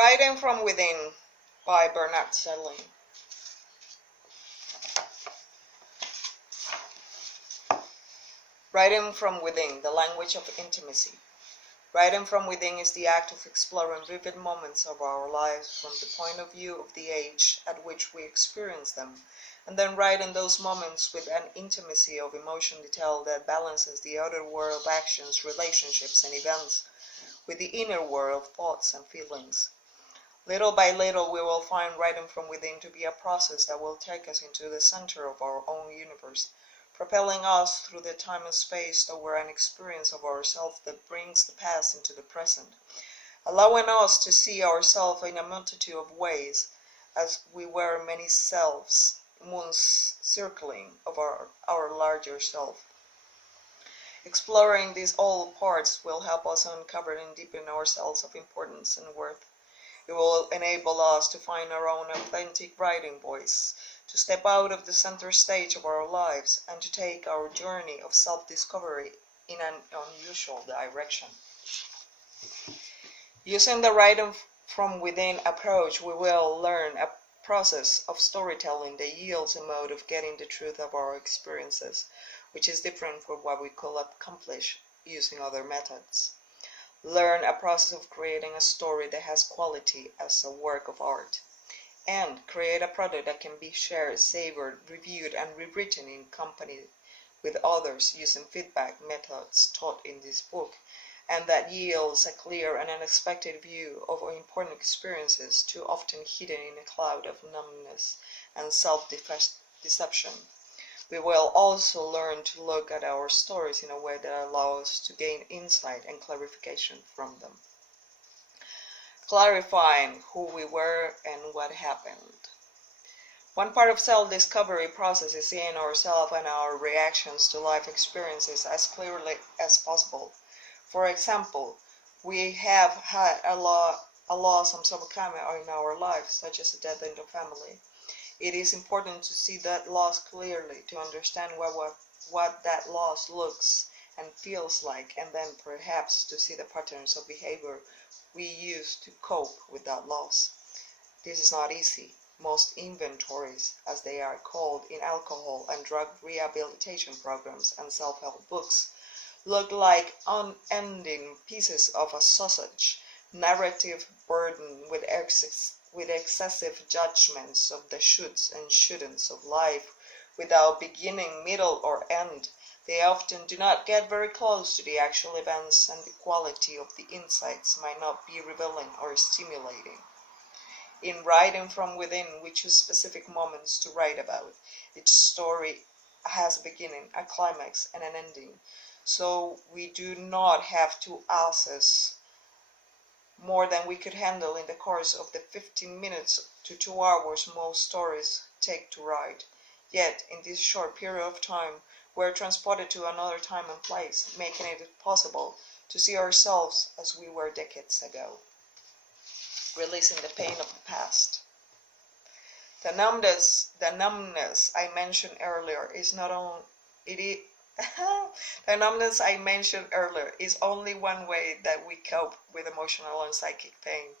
Writing from Within by Bernard Selling. Writing from within, the language of intimacy. Writing from within is the act of exploring vivid moments of our lives from the point of view of the age at which we experience them, and then writing those moments with an intimacy of emotion detail that balances the outer world of actions, relationships, and events with the inner world of thoughts and feelings. Little by little, we will find writing from within to be a process that will take us into the center of our own universe, propelling us through the time and space toward an experience of ourselves that brings the past into the present, allowing us to see ourselves in a multitude of ways, as we were many selves, moons circling of our larger self. Exploring these all parts will help us uncover and deepen our sense of importance and worth. It will enable us to find our own authentic writing voice, to step out of the center stage of our lives, and to take our journey of self-discovery in an unusual direction. Using the writing from within approach, we will learn a process of storytelling that yields a mode of getting the truth of our experiences, which is different from what we could accomplish using other methods. Learn a process of creating a story that has quality as a work of art, and create a product that can be shared, savored, reviewed, and rewritten in company with others using feedback methods taught in this book, and that yields a clear and unexpected view of important experiences too often hidden in a cloud of numbness and self-deception. We will also learn to look at our stories in a way that allows us to gain insight and clarification from them. Clarifying who we were and what happened. One part of self-discovery process is seeing ourselves and our reactions to life experiences as clearly as possible. For example, we have had a loss of some kind in our life, such as a death in the family. It is important to see that loss clearly, to understand what that loss looks and feels like, and then perhaps to see the patterns of behavior we use to cope with that loss. This is not easy. Most inventories, as they are called in alcohol and drug rehabilitation programs and self-help books, look like unending pieces of a sausage, narrative burdened with excessive judgments of the shoulds and shouldn'ts of life without beginning, middle, or end. They often do not get very close to the actual events, and the quality of the insights might not be revealing or stimulating. In writing from within, we choose specific moments to write about. Each story has a beginning, a climax, and an ending, so we do not have to access more than we could handle in the course of the 15 minutes to 2 hours most stories take to write. Yet, in this short period of time, we are transported to another time and place, making it possible to see ourselves as we were decades ago. Releasing the pain of the past. The numbness I mentioned earlier is not only the numbness I mentioned earlier is only one way that we cope with emotional and psychic pain.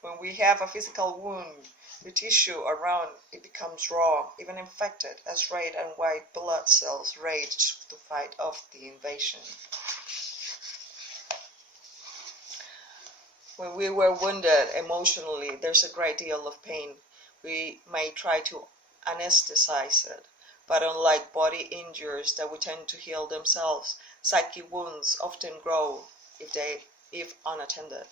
When we have a physical wound, the tissue around it becomes raw, even infected, as red and white blood cells rage to fight off the invasion. When we were wounded emotionally, there's a great deal of pain. We may try to anesthetize it, but unlike body injuries that we tend to heal themselves, psychic wounds often grow if unattended.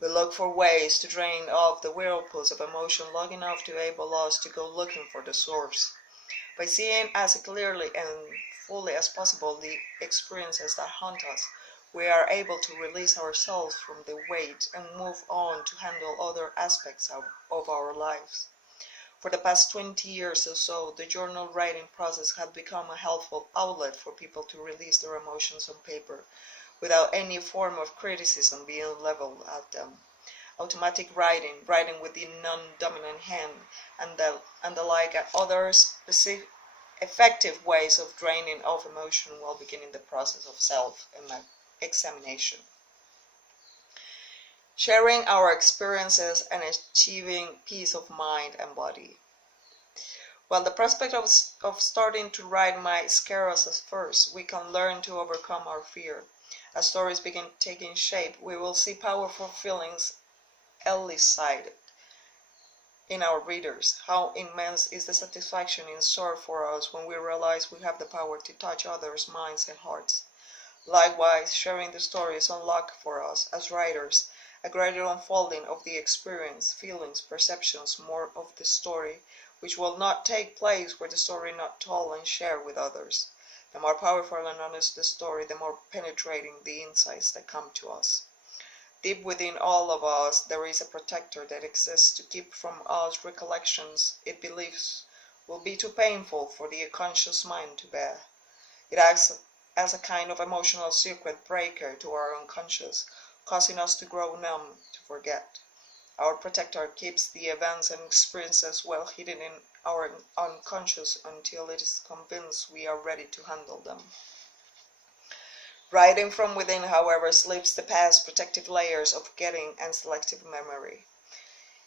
We look for ways to drain off the whirlpools of emotion long enough to enable us to go looking for the source. By seeing as clearly and fully as possible the experiences that haunt us, we are able to release ourselves from the weight and move on to handle other aspects of our lives. For the past 20 years or so, the journal writing process has become a helpful outlet for people to release their emotions on paper, without any form of criticism being leveled at them. Automatic writing, writing with the non-dominant hand, and the like are other specific effective ways of draining off emotion while beginning the process of self-examination. sharing our experiences and achieving peace of mind and body. While the prospect of starting to write might scare us at first, we can learn to overcome our fear. As stories begin taking shape, we will see powerful feelings elicited in our readers. How immense is the satisfaction in store for us when we realize we have the power to touch others' minds and hearts. Likewise, sharing the stories unlock for us, as writers, a greater unfolding of the experience, feelings, perceptions, more of the story, which will not take place were the story not told and shared with others. The more powerful and honest the story, the more penetrating the insights that come to us. Deep within all of us there is a protector that exists to keep from us recollections it believes will be too painful for the conscious mind to bear. It acts as a kind of emotional circuit breaker to our unconscious, causing us to grow numb, to forget. Our protector keeps the events and experiences well hidden in our unconscious until it is convinced we are ready to handle them. Writing from within, however, slips the past protective layers of forgetting and selective memory.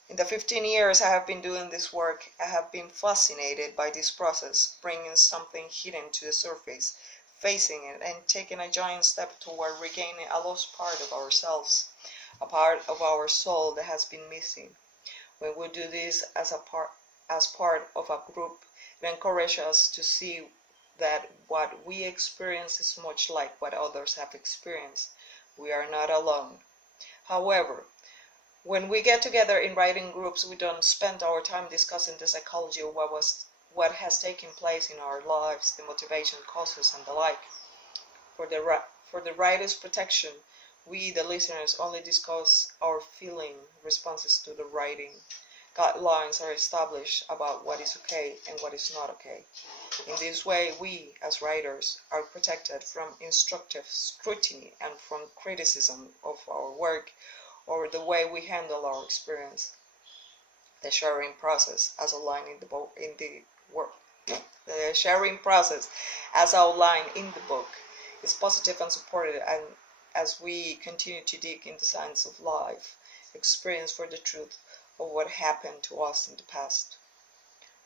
In the 15 years I have been doing this work, I have been fascinated by this process, bringing something hidden to the surface, facing it, and taking a giant step toward regaining a lost part of ourselves, a part of our soul that has been missing. When we do this as part of a group, it encourages us to see that what we experience is much like what others have experienced. We are not alone. However, when we get together in writing groups, we don't spend our time discussing the psychology of what has taken place in our lives, the motivation, causes, and the like. For the writer's protection, we, the listeners, only discuss our feeling responses to the writing. Guidelines are established about what is okay and what is not okay. In this way, we, as writers, are protected from instructive scrutiny and from criticism of our work or the way we handle our experience. The sharing process, as outlined in the book, is positive and supported, and as we continue to dig in the science of life, experience for the truth of what happened to us in the past.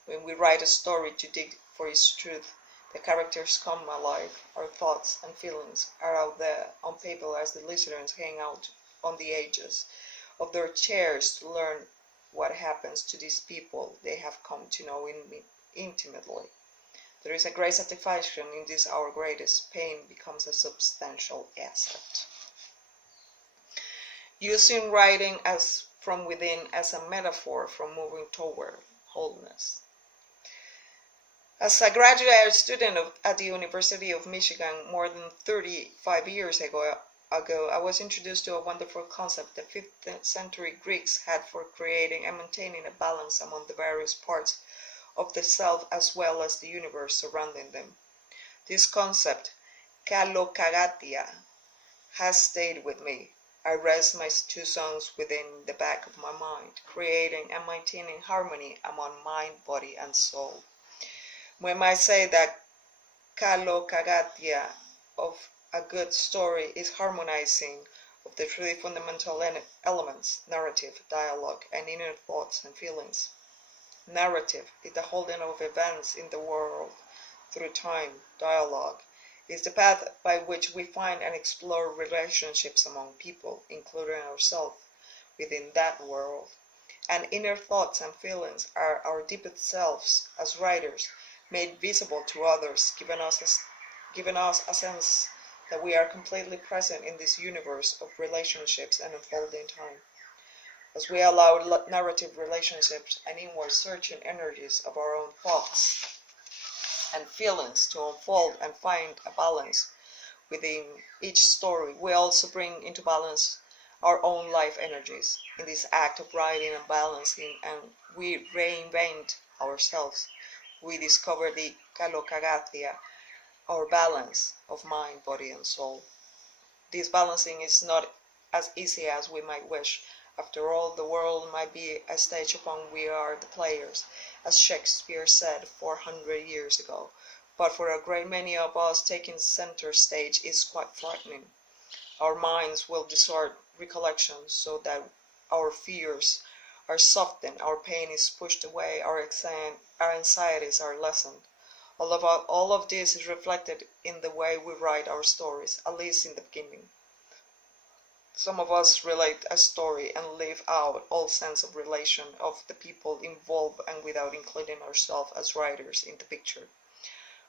When we write a story to dig for its truth, the characters come alive, our thoughts and feelings are out there on paper as the listeners hang out on the edges of their chairs to learn what happens to these people they have come to know intimately. There is a great satisfaction in this. Our greatest pain becomes a substantial asset. Using writing as from within as a metaphor for moving toward wholeness. As a graduate student at the University of Michigan more than 35 years ago, I was introduced to a wonderful concept the 5th century Greeks had for creating and maintaining a balance among the various parts of the self as well as the universe surrounding them. This concept, kalokagatia, has stayed with me. I rest my 2 songs within the back of my mind, creating and maintaining harmony among mind, body, and soul. We might say that kalokagatia of a good story is harmonizing of the 3 fundamental elements: narrative, dialogue, and inner thoughts and feelings. Narrative is the holding of events in the world through time. Dialogue is the path by which we find and explore relationships among people, including ourselves, within that world. And inner thoughts and feelings are our deepest selves as writers, made visible to others, giving us a sense that we are completely present in this universe of relationships and unfolding time. As we allow narrative relationships and inward searching energies of our own thoughts and feelings to unfold and find a balance within each story, we also bring into balance our own life energies. In this act of writing and balancing, and we reinvent ourselves, we discover the kalokagatia, our balance of mind, body, and soul. This balancing is not as easy as we might wish. After all, the world might be a stage upon we are the players, as Shakespeare said 400 years ago. But for a great many of us, taking center stage is quite frightening. Our minds will distort recollections so that our fears are softened, our pain is pushed away, our anxieties are lessened. All of this is reflected in the way we write our stories, at least in the beginning. Some of us relate a story and leave out all sense of relation of the people involved and without including ourselves as writers in the picture.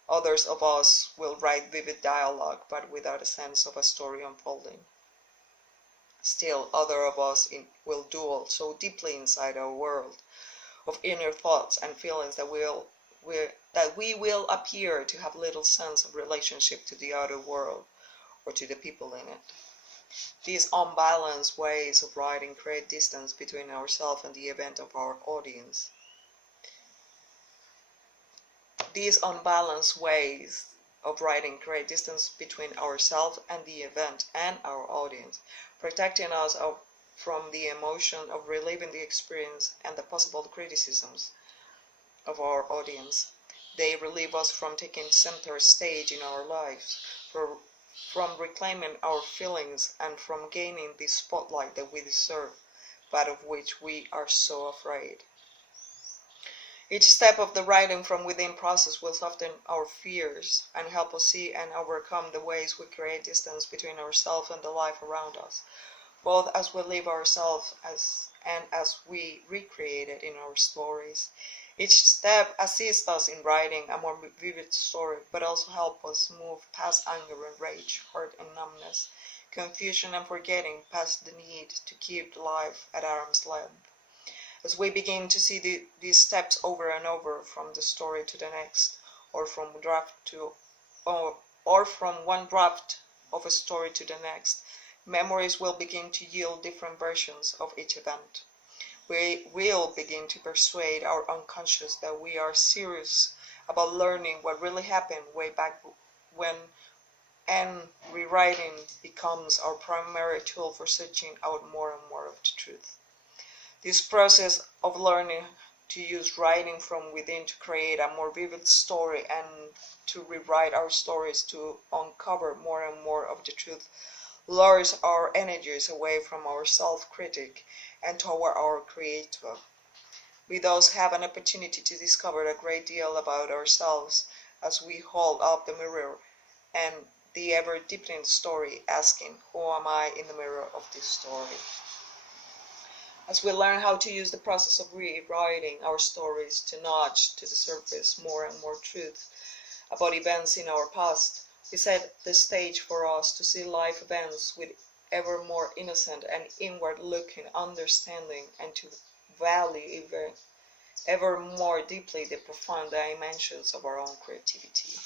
Others of us will write vivid dialogue, but without a sense of a story unfolding. Still, other of us will dwell so deeply inside our world of inner thoughts and feelings that we will appear to have little sense of relationship to the outer world or to the people in it. These unbalanced ways of writing create distance between ourselves and the event of our audience. These unbalanced ways of writing create distance between ourselves and the event and our audience, protecting us from the emotion of reliving the experience and the possible criticisms of our audience. They relieve us from taking center stage in our lives, from reclaiming our feelings, and from gaining the spotlight that we deserve, but of which we are so afraid. Each step of the writing from within process will soften our fears and help us see and overcome the ways we create distance between ourselves and the life around us, both as we live ourselves and as we recreate it in our stories. Each step assists us in writing a more vivid story, but also help us move past anger and rage, hurt and numbness, confusion and forgetting, past the need to keep life at arm's length. As we begin to see these steps over and over from the story to the next, or from one draft of a story to the next, memories will begin to yield different versions of each event. We will begin to persuade our unconscious that we are serious about learning what really happened way back when, and rewriting becomes our primary tool for searching out more and more of the truth. This process of learning to use writing from within to create a more vivid story and to rewrite our stories to uncover more and more of the truth lures our energies away from our self-critic and toward our creator. We thus have an opportunity to discover a great deal about ourselves as we hold up the mirror and the ever-deepening story, asking, who am I in the mirror of this story? As we learn how to use the process of rewriting our stories to nudge to the surface more and more truth about events in our past, we set the stage for us to see life events with ever more innocent and inward-looking understanding, and to value ever more deeply the profound dimensions of our own creativity.